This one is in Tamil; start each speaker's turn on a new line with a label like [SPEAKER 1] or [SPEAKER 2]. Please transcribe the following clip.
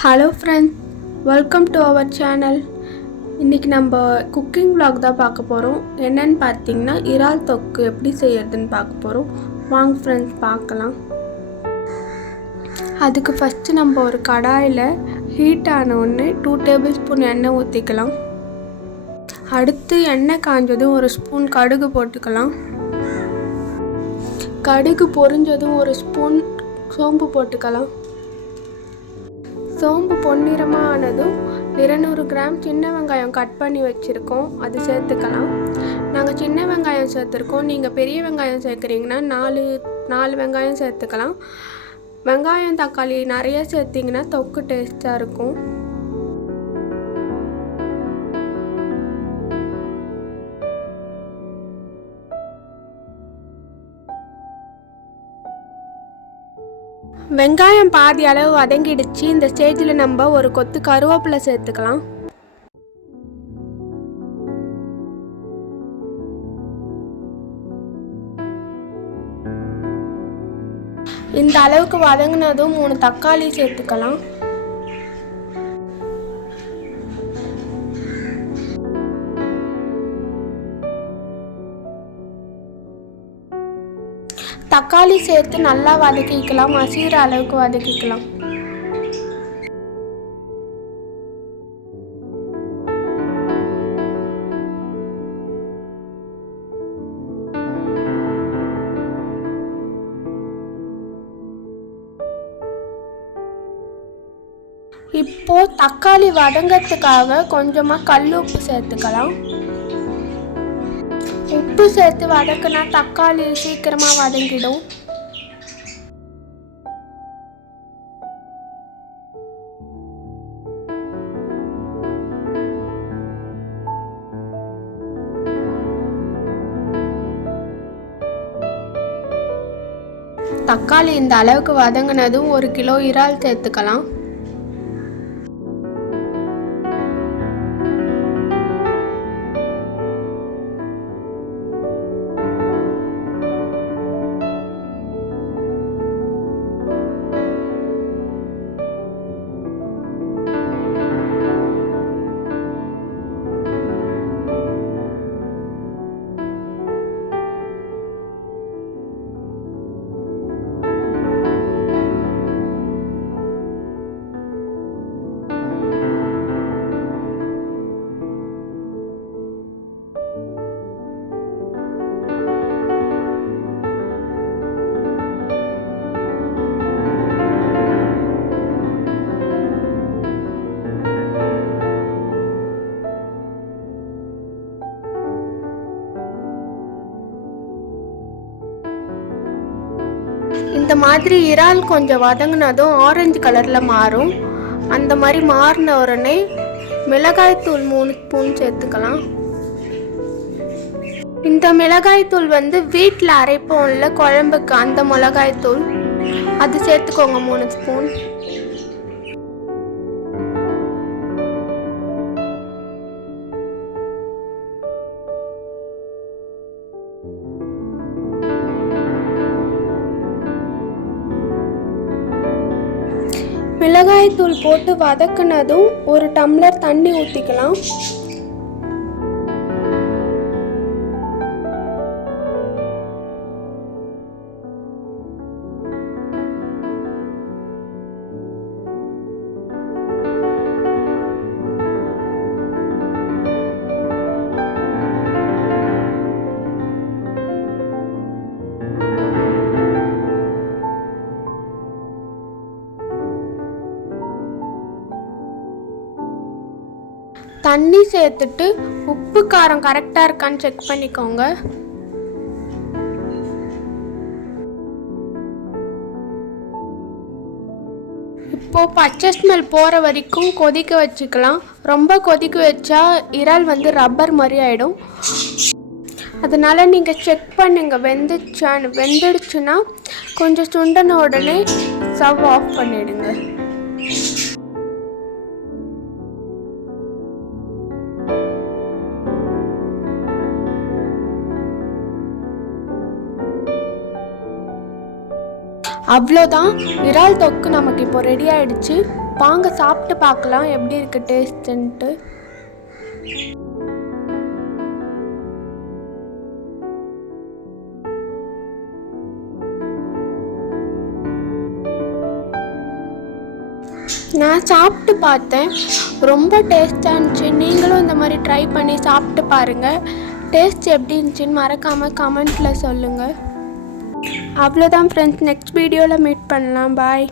[SPEAKER 1] Hello friends welcome to our channel இன்றைக்கி நம்ம குக்கிங் vlog தான் பார்க்க போகிறோம் என்னென்னு பார்த்தீங்கன்னா இறால் தொக்கு எப்படி செய்யறதுன்னு பார்க்க போகிறோம் வாங்க ஃப்ரெண்ட்ஸ் பார்க்கலாம். அதுக்கு ஃபஸ்ட்டு நம்ம ஒரு கடாயில் ஹீட் ஆன உடனே டூ டேபிள் ஸ்பூன் எண்ணெய் ஊற்றிக்கலாம் அடுத்து எண்ணெய் காஞ்சதும் ஒரு ஸ்பூன் கடுகு போட்டுக்கலாம். கடுகு பொரிஞ்சதும் ஒரு ஸ்பூன் சோம்பு போட்டுக்கலாம். சோம்பு பொன்னிறமாக ஆனதும் இருநூறு கிராம் சின்ன வெங்காயம் கட் பண்ணி வச்சுருக்கோம். அது சேர்த்துக்கலாம். நாங்கள் சின்ன வெங்காயம் சேர்த்துருக்கோம். நீங்கள் பெரிய வெங்காயம் சேர்க்குறீங்கன்னா நாலு நாலு வெங்காயம் சேர்த்துக்கலாம். வெங்காயம் தக்காளி நிறைய சேர்த்திங்கன்னா தொக்கு டேஸ்ட்டாக இருக்கும். வெங்காயம் பாதி அளவு வதங்கிடுச்சு. இந்த ஸ்டேஜில் நம்ம ஒரு கொத்து கருவேப்பிலை சேர்த்துக்கலாம். இந்த அளவுக்கு வதங்கினதும் மூணு தக்காளி சேர்த்துக்கலாம். தக்காளி சேர்த்து நல்லா வதக்கிக்கலாம் மசீர அளவுக்கு வதக்கிக்கலாம். இப்போ தக்காளி வதங்கிறதுக்காக கொஞ்சமாக கல் உப்பு சேர்த்துக்கலாம். உப்பு சேர்த்து வதக்குனா தக்காளி சீக்கிரமாக வதங்கிடும். தக்காளி இந்த அளவுக்கு வதங்கினதும் ஒரு கிலோ இறால் சேர்த்துக்கலாம். இந்த மாதிரி இறால் கொஞ்சம் வதங்கினதும் ஆரஞ்சு கலரில் மாறும். அந்த மாதிரி மாறின உடனே மிளகாய்த்தூள் மூணு ஸ்பூன் சேர்த்துக்கலாம். இந்த மிளகாய்த்தூள் வந்து வீட்டில் அரைப்போம்ல குழம்புக்கு அந்த மிளகாய்த்தூள் அது சேர்த்துக்கோங்க மூணு ஸ்பூன். மிளகாய்த்தூள் போட்டு வதக்குனதும் ஒரு டம்ளர் தண்ணி ஊற்றிக்கலாம் தண்ணி சேர்த்துட்டு உப்பு காரம் கரெக்டாக இருக்கான்னு செக் பண்ணிக்கோங்க. இப்போ பச்சை ஸ்மெல் போகிற வரைக்கும் கொதிக்க வச்சுக்கலாம். ரொம்ப கொதிக்க வச்சா இறால் வந்து ரப்பர் மாதிரி ஆகிடும் அதனால் நீங்கள் செக் பண்ணுங்கள் வெந்துச்சான்னு வெந்துடுச்சுன்னா கொஞ்சம் சுண்டன உடனே ஸ்டவ் ஆஃப் பண்ணிவிடுங்க அவ்வளோதான். இறால் தொக்கு நமக்கு இப்போ ரெடி ஆயிடுச்சு. வாங்க சாப்பிட்டு பார்க்கலாம். எப்படி இருக்குது டேஸ்ட்டுன்ட்டு நான் சாப்பிட்டு பார்த்தேன். ரொம்ப டேஸ்ட்டாக இருந்துச்சு. நீங்களும் இந்த மாதிரி ட்ரை பண்ணி சாப்பிட்டு பாருங்கள் டேஸ்ட் எப்படி இருந்துச்சுன்னு மறக்காமல் கமெண்ட்டில் சொல்லுங்கள் அவ்வளோதான் ஃப்ரெண்ட்ஸ் நெக்ஸ்ட் வீடியோவில் மீட் பண்ணலாம். பாய்